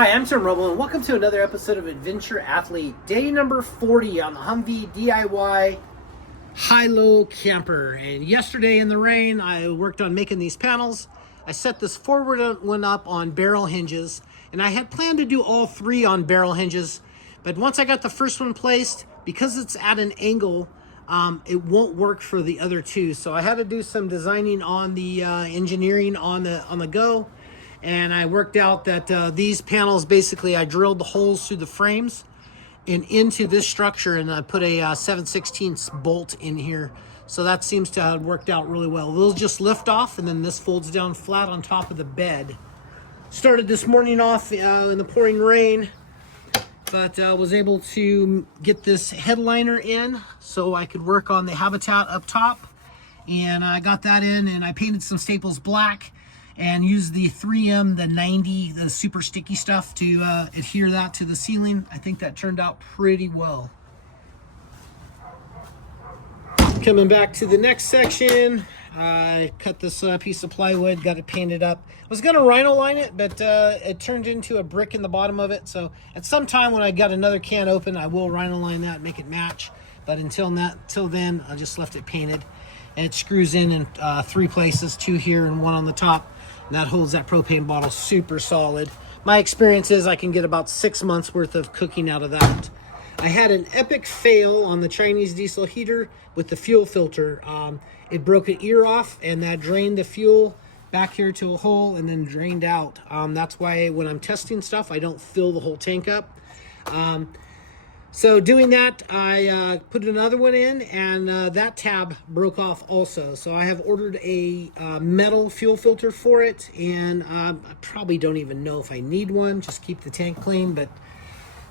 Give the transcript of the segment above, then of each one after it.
Hi, I'm Tim Roble, and welcome to another episode of Adventure Athlete, day number 40 on the Humvee DIY high-low camper. And yesterday in the rain, I worked on making these panels. I set this forward one up on barrel hinges, and I had planned to do all three on barrel hinges, but once I got the first one placed, because it's at an angle, it won't work for the other two. So I had to do some designing on the engineering on the go. And I worked out that these panels, basically I drilled the holes through the frames and into this structure, and I put a 7/16 bolt in here. So that seems to have worked out really well. They'll just lift off, and then this folds down flat on top of the bed. Started this morning off in the pouring rain, but was able to get this headliner in so I could work on the habitat up top. And I got that in, and I painted some staples black and use the 3M, the 90, the super sticky stuff to adhere that to the ceiling. I think that turned out pretty well. Coming back to the next section, I cut this piece of plywood, got it painted up. I was gonna rhino line it, but it turned into a brick in the bottom of it. So at some time when I got another can open, I will rhino line that, make it match. But until then, I just left it painted. And it screws in three places, two here and one on the top. And that holds that propane bottle super solid. My experience is I can get about 6 months worth of cooking out of that. I had an epic fail on the Chinese diesel heater with the fuel filter. It broke an ear off, and that drained the fuel back here to a hole and then drained out. That's why when I'm testing stuff, I don't fill the whole tank up. So doing that, I put another one in, and that tab broke off also. So I have ordered a metal fuel filter for it, and I probably don't even know if I need one. Just keep the tank clean, but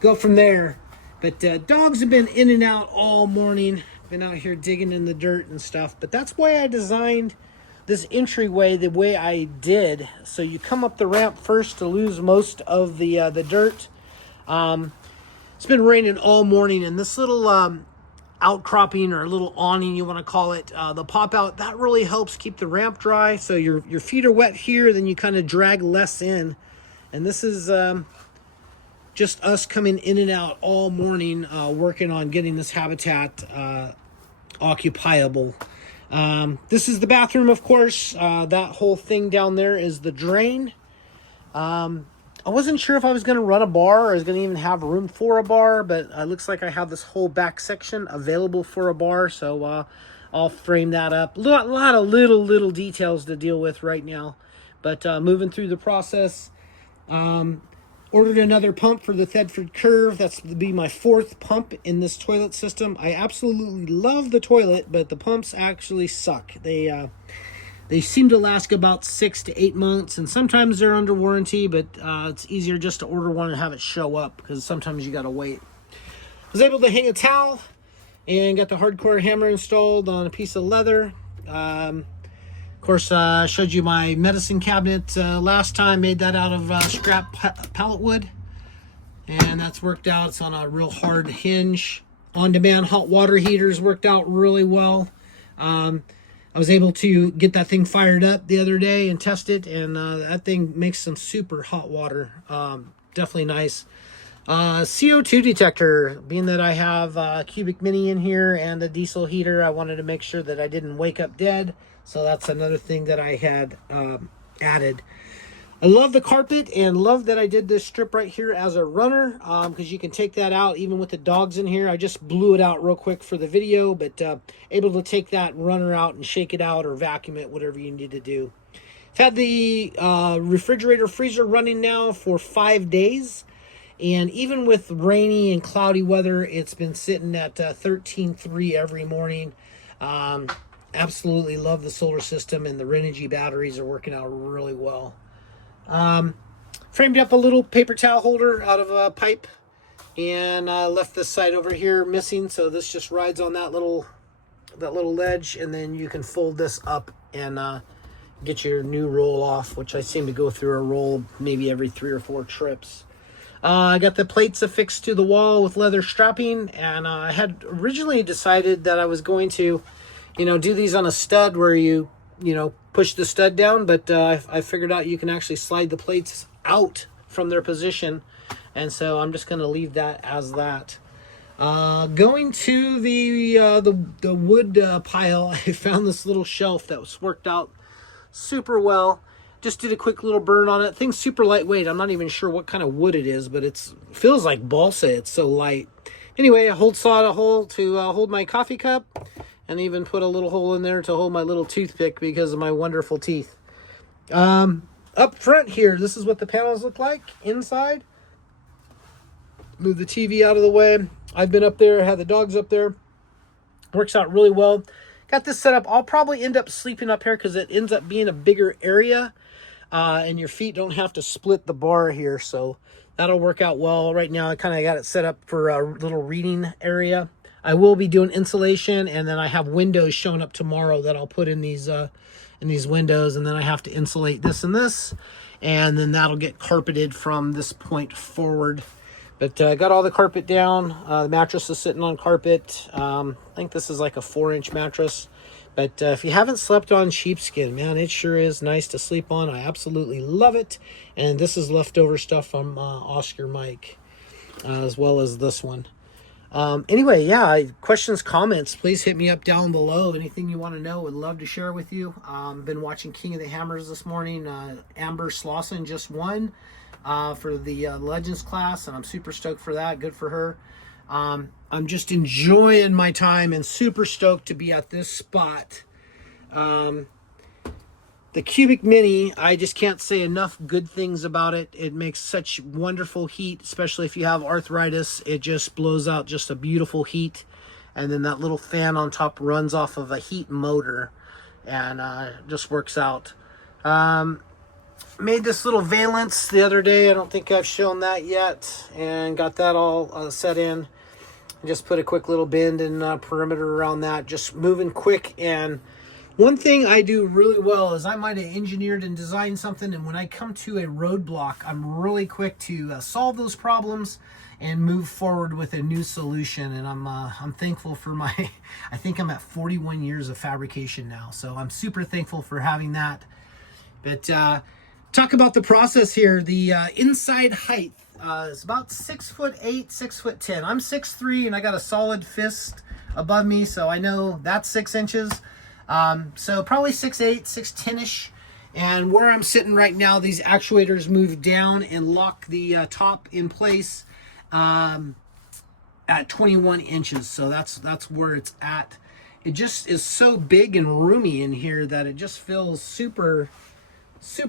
go from there. But dogs have been in and out all morning. Been out here digging in the dirt and stuff. But that's why I designed this entryway the way I did. So you come up the ramp first to lose most of the dirt. It's been raining all morning, and this little outcropping or little awning, you want to call it, the pop out, that really helps keep the ramp dry. So your feet are wet here, then you kind of drag less in. And this is just us coming in and out all morning, working on getting this habitat occupiable. This is the bathroom, of course. That whole thing down there is the drain. I wasn't sure if I was going to run a bar or I was going to even have room for a bar, but it looks like I have this whole back section available for a bar, so I'll frame that up. A lot of little details to deal with right now, but moving through the process. Ordered another pump for the Thetford Curve. That's to be my 4th pump in this toilet system. I absolutely love the toilet, but the pumps actually suck. They seem to last about 6 to 8 months, and sometimes they're under warranty, but it's easier just to order one and have it show up, because sometimes you got to wait. I was able to hang a towel and got the hardcore hammer installed on a piece of leather. Of course, I showed you my medicine cabinet last time, made that out of scrap pallet wood, and that's worked out. It's on a real hard hinge. On-demand hot water heaters worked out really well. I was able to get that thing fired up the other day and test it, and that thing makes some super hot water. Definitely nice. CO2 detector, being that I have a Cubic Mini in here and a diesel heater, I wanted to make sure that I didn't wake up dead. So that's another thing that I had added. I love the carpet and love that I did this strip right here as a runner, because you can take that out even with the dogs in here. I just blew it out real quick for the video, but able to take that runner out and shake it out or vacuum it, whatever you need to do. I've had the refrigerator freezer running now for 5 days, and even with rainy and cloudy weather, it's been sitting at 13.3 every morning. Absolutely love the solar system, and the Renogy batteries are working out really well. Framed up a little paper towel holder out of a pipe, and left this side over here missing, so this just rides on that little ledge, and then you can fold this up and get your new roll off, which I seem to go through a roll maybe every 3 or 4 trips. I got the plates affixed to the wall with leather strapping, and I had originally decided that I was going to do these on a stud where you push the stud down, but I figured out you can actually slide the plates out from their position. And so I'm just going to leave that as that. Going to the wood pile, I found this little shelf that was worked out super well. Just did a quick little burn on it. Thing's super lightweight. I'm not even sure what kind of wood it is, but it feels like balsa. It's so light. Anyway, I sawed a hole to hold my coffee cup, and even put a little hole in there to hold my little toothpick because of my wonderful teeth. Up front here, this is what the panels look like inside. Move the TV out of the way. I've been up there, had the dogs up there. Works out really well. Got this set up. I'll probably end up sleeping up here because it ends up being a bigger area. And your feet don't have to split the bar here. So that'll work out well. Right now, I kind of got it set up for a little reading area. I will be doing insulation, and then I have windows showing up tomorrow that I'll put in these windows, and then I have to insulate this and this, and then that'll get carpeted from this point forward. But I got all the carpet down. The mattress is sitting on carpet. I think this is like a 4-inch mattress. But if you haven't slept on sheepskin, man, it sure is nice to sleep on. I absolutely love it. And this is leftover stuff from Oscar Mike, as well as this one. Anyway, yeah, questions, comments, please hit me up down below. Anything you want to know, would love to share with you. Been watching King of the Hammers this morning. Amber Slauson just won for the Legends class, and I'm super stoked for that. Good for her. I'm just enjoying my time and super stoked to be at this spot. The Cubic Mini, I just can't say enough good things about it. It makes such wonderful heat, especially if you have arthritis. It just blows out just a beautiful heat. And then that little fan on top runs off of a heat motor, and just works out. Made this little valance the other day. I don't think I've shown that yet, and got that all set in. Just put a quick little bend and perimeter around that, just moving quick. And one thing I do really well is I might have engineered and designed something, and when I come to a roadblock, I'm really quick to solve those problems and move forward with a new solution. And I'm thankful for my, I think I'm at 41 years of fabrication now, so I'm super thankful for having that. But talk about the process here. The inside height is about 6'8", 6'10". I'm 6'3", and I got a solid fist above me, so I know that's 6 inches. So probably 6'8", 6'10"-ish. And where I'm sitting right now, these actuators move down and lock the top in place at 21 inches. So that's where it's at. It just is so big and roomy in here that it just feels super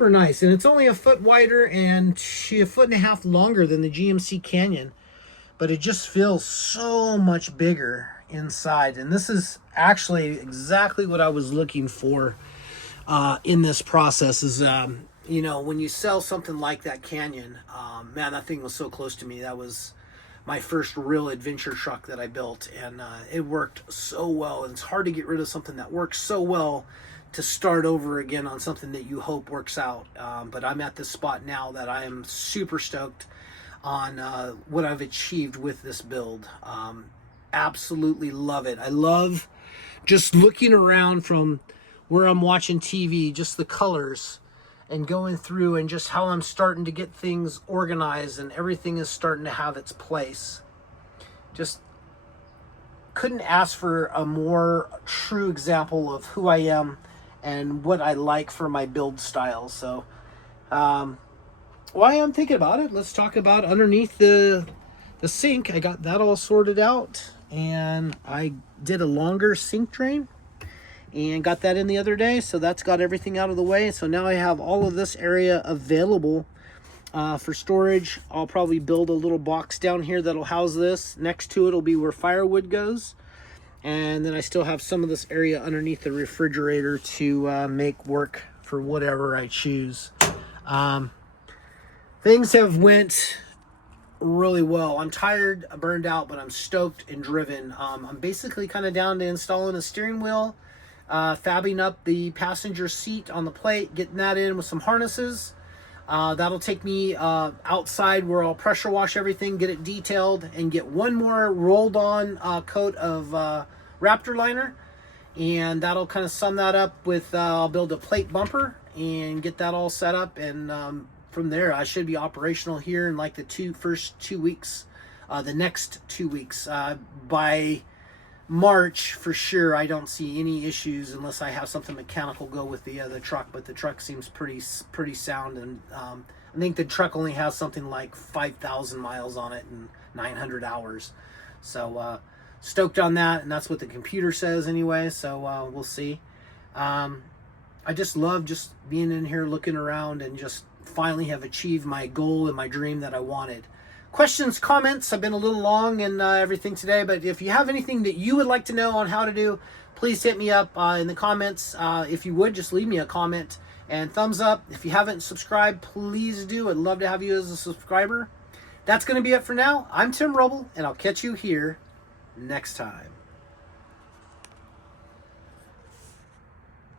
nice. And it's only a foot wider and a foot and a half longer than the GMC Canyon, but it just feels so much bigger inside. And this is actually exactly what I was looking for in this process. Is you know, when you sell something like that Canyon, man, that thing was so close to me. That was my first real adventure truck that I built, and it worked so well. And it's hard to get rid of something that works so well to start over again on something that you hope works out. But I'm at this spot now that I am super stoked on what I've achieved with this build. Absolutely love it. I love just looking around from where I'm watching TV, just the colors, and going through and just how I'm starting to get things organized and everything is starting to have its place. Just couldn't ask for a more true example of who I am and what I like for my build style. So while I'm thinking about it, let's talk about underneath the sink. I got that all sorted out, and I did a longer sink drain and got that in the other day. So that's got everything out of the way. So now I have all of this area available for storage. I'll probably build a little box down here that'll house this. Next to it will be where firewood goes. And then I still have some of this area underneath the refrigerator to make work for whatever I choose. Things have went really well. I'm tired, burned out, but I'm stoked and driven. I'm basically kind of down to installing a steering wheel, fabbing up the passenger seat on the plate, getting that in with some harnesses. That'll take me outside where I'll pressure wash everything, get it detailed, and get one more rolled on coat of Raptor liner. And that'll kind of sum that up with, I'll build a plate bumper and get that all set up and from there, I should be operational here in like the first 2 weeks, the next 2 weeks. By March, for sure, I don't see any issues unless I have something mechanical go with the truck. But the truck seems pretty sound, and I think the truck only has something like 5,000 miles on it and 900 hours. So stoked on that, and that's what the computer says anyway. So we'll see. I just love just being in here looking around and just finally have achieved my goal and my dream that I wanted. Questions, comments. I've been a little long and everything today, but if you have anything that you would like to know on how to do, please hit me up in the comments. If you would, just leave me a comment and thumbs up. If you haven't subscribed, please do. I'd love to have you as a subscriber. That's going to be it for now. I'm Tim Roble, and I'll catch you here next time.